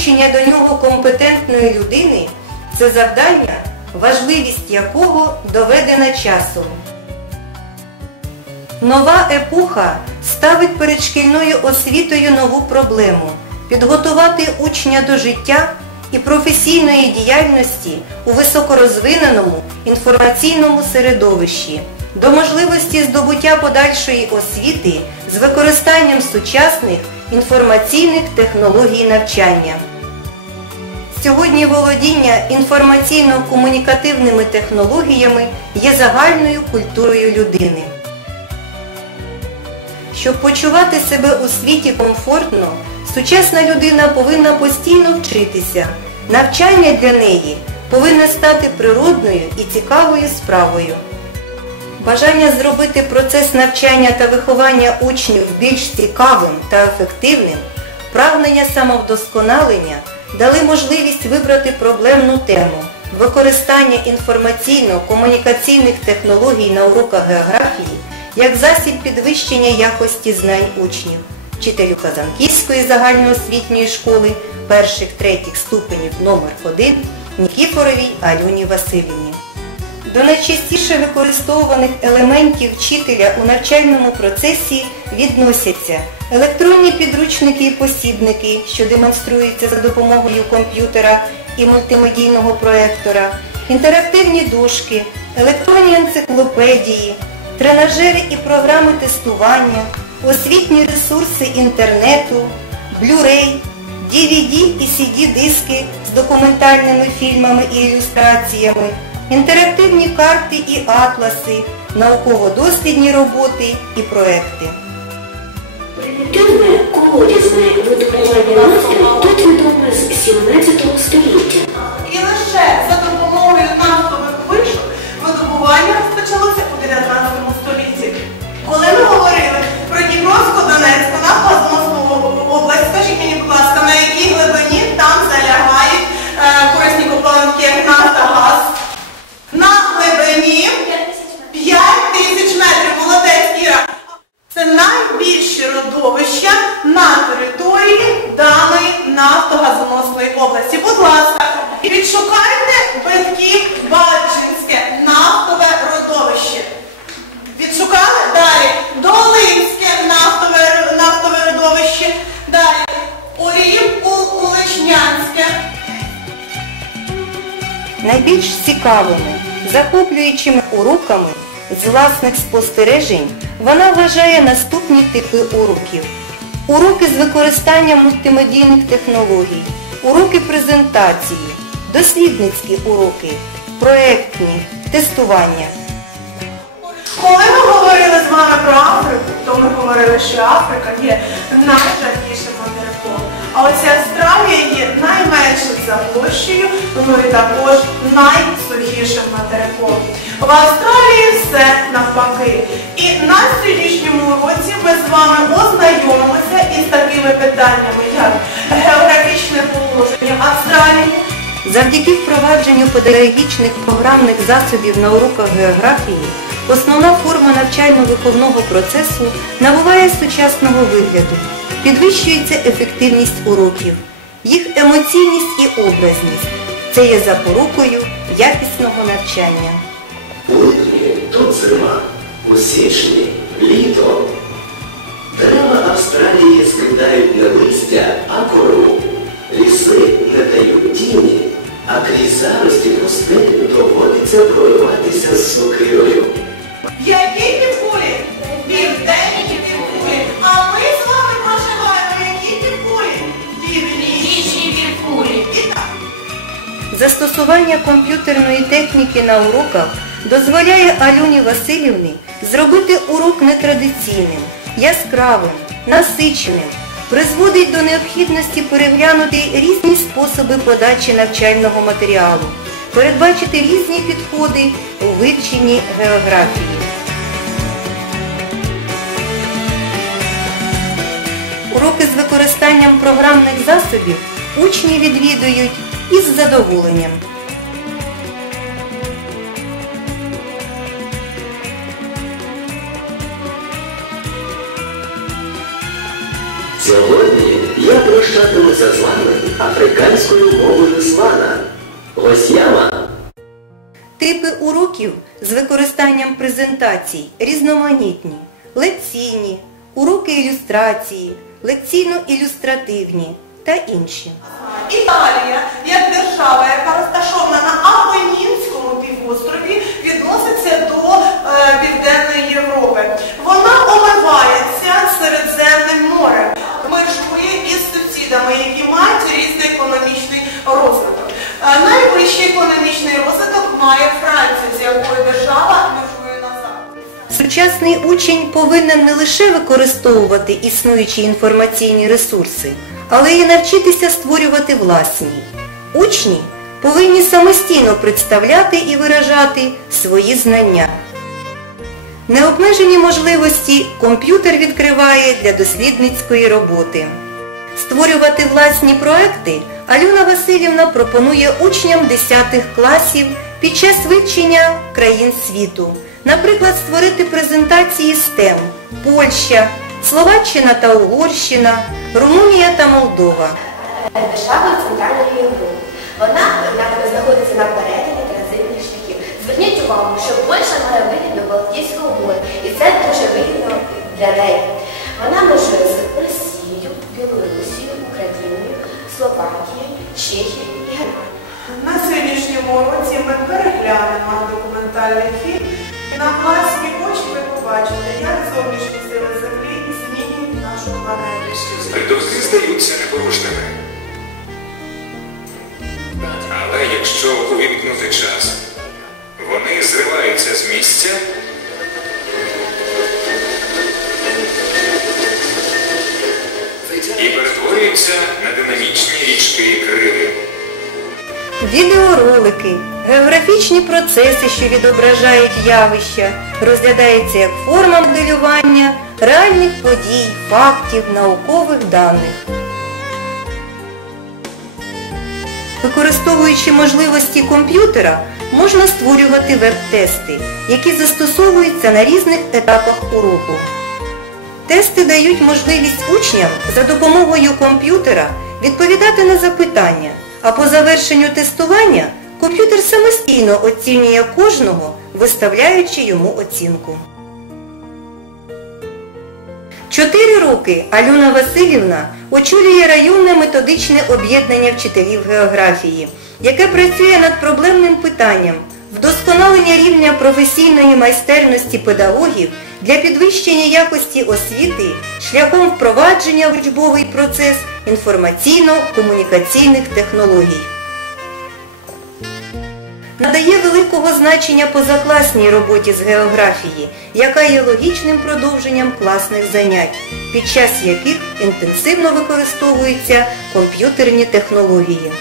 Включення до нього компетентної людини це завдання, важливість якого доведена часом. Нова епоха ставить перед шкільною освітою нову проблему підготувати учня до життя і професійної діяльності у високорозвиненому інформаційному середовищі, до можливості здобуття подальшої освіти з використанням сучасних інформаційних технологій навчання. Сьогодні володіння інформаційно-комунікативними технологіями є загальною культурою людини. Щоб почувати себе у світі комфортно, сучасна людина повинна постійно вчитися. Навчання для неї повинне стати природною і цікавою справою. Бажання зробити процес навчання та виховання учнів більш цікавим та ефективним, прагнення самовдосконалення дали можливість вибрати проблемну тему використання інформаційно-комунікаційних технологій на уроках географії як засіб підвищення якості знань учнів, вчителю Казанківської загальноосвітньої школи перших-третіх ступенів номер 1 Нікіфоровій Альоні Васильівні. До найчастіше використовуваних елементів вчителя у навчальному процесі відносяться електронні підручники і посібники, що демонструються за допомогою комп'ютера і мультимедійного проектора, інтерактивні дошки, електронні енциклопедії, тренажери і програми тестування, освітні ресурси інтернету, Blu-ray, DVD і CD-диски з документальними фільмами і ілюстраціями, інтерактивні карти і атласи, науково-дослідні роботи і проекти. Примітивне колодязне видобування нафти тут відоме з 17 століття. І лише за допомогою нафтових вишок видобування розпочалося у 19 Найбільш цікавими, захоплюючими уроками з власних спостережень вона вважає наступні типи уроків. Уроки з використанням мультимедійних технологій, уроки презентації, дослідницькі уроки, проектні, тестування. Коли ми говорили з вами про Африку, то ми говорили, що Африка є найжаркішим материком. А ось Австралія є найменшим за площею, ну і також найсухішим материком. В Австралії все навпаки. І на сьогоднішньому уроці ми з вами ознайомимося із такими питаннями, як географічне положення Австралії. Завдяки впровадженню педагогічних програмних засобів на уроках географії основна форма навчально-виховного процесу набуває сучасного вигляду, підвищується ефективність уроків, їх емоційність і образність. Це є запорукою якісного навчання. Липні тут зима, у січні літо. Дерева Австралії скидають не листя, а кору. Ліси не дають тіні, а крізь зарості пустель доводиться прориватися з сокирою. Застосування комп'ютерної техніки на уроках дозволяє Альоні Васильівні зробити урок нетрадиційним, яскравим, насиченим, призводить до необхідності переглянути різні способи подачі навчального матеріалу, передбачити різні підходи у вивченні географії. Уроки з використанням програмних засобів учні відвідують із задоволенням. Сьогодні я прощатимуся з вами африканською мовою слана. Ось яма. Типи уроків з використанням презентацій різноманітні, лекційні, уроки ілюстрації, лекційно-ілюстративні та інші. Італія, як держава, яка розташована на Апенінському півострові, відноситься до е, Південної Європи. Вона омивається Середземним морем, межує із сусідами, які мають різний економічний розвиток. Е, найвищий економічний розвиток має Франція, з якою держава межує на захід. Сучасний учень повинен не лише використовувати існуючі інформаційні ресурси, але й навчитися створювати власні. Учні повинні самостійно представляти і виражати свої знання. Необмежені можливості комп'ютер відкриває для дослідницької роботи. Створювати власні проекти Альона Васильівна пропонує учням 10 класів під час вивчення країн світу. Наприклад, створити презентації STEM Польща, Словаччина та Угорщина, Румунія та Молдова. державою Центральної Європи. Вона на- знаходиться на перетині транзитних шляхів. Зверніть увагу, що Польща має вихід до Балтійського моря, і це дуже вигідно для неї. Вона межує з Росією, Білорусією, Україною, Словакією, Чехією і Германією. На сьогоднішньому уроці ми переглянемо документальний фільм і на власні очі ви побачите, як зовнішні Льодовики здаються непорушними. Але якщо увімкнути час, вони зриваються з місця і перетворюються на динамічні річки і криги. Відеоролики, географічні процеси, що відображають явища, розглядаються як форма моделювання реальних подій, фактів, наукових даних. Використовуючи можливості комп'ютера, можна створювати веб-тести, які застосовуються на різних етапах уроку. Тести дають можливість учням за допомогою комп'ютера відповідати на запитання, а по завершенню тестування комп'ютер самостійно оцінює кожного, виставляючи йому оцінку. Чотири роки Альона Васильівна очолює районне методичне об'єднання вчителів географії, яке працює над проблемним питанням вдосконалення рівня професійної майстерності педагогів для підвищення якості освіти шляхом впровадження в учбовий процес інформаційно-комунікаційних технологій надає великого значення позакласній роботі з географії, яка є логічним продовженням класних занять, під час яких інтенсивно використовуються комп'ютерні технології.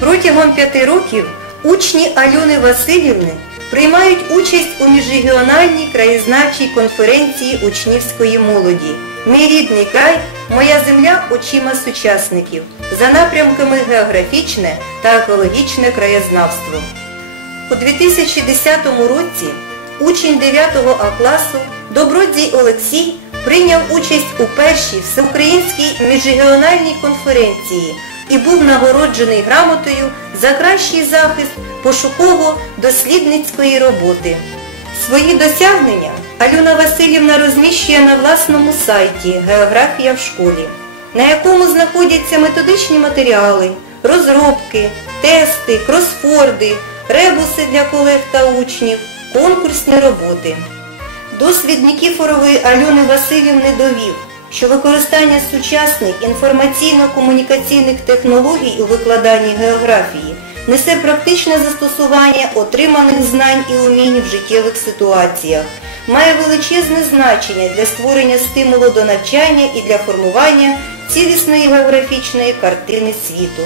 Протягом п'яти років учні Альони Васильівни приймають участь у міжрегіональній краєзнавчій конференції учнівської молоді Мій рідний край, моя земля очима сучасників за напрямками географічне та екологічне краєзнавство. У 2010 році учень 9 А класу Добродзій Олексій прийняв участь у першій всеукраїнській міжрегіональній конференції і був нагороджений грамотою за кращий захист пошуково-дослідницької роботи. Свої досягнення Альона Васильівна розміщує на власному сайті Географія в школі, на якому знаходяться методичні матеріали, розробки, тести, кросфорди, ребуси для колег та учнів, конкурсні роботи. Досвід Нікіфорової Альони Васильівни довів, що використання сучасних інформаційно-комунікаційних технологій у викладанні географії несе практичне застосування отриманих знань і умінь в життєвих ситуаціях, має величезне значення для створення стимулу до навчання і для формування цілісної географічної картини світу.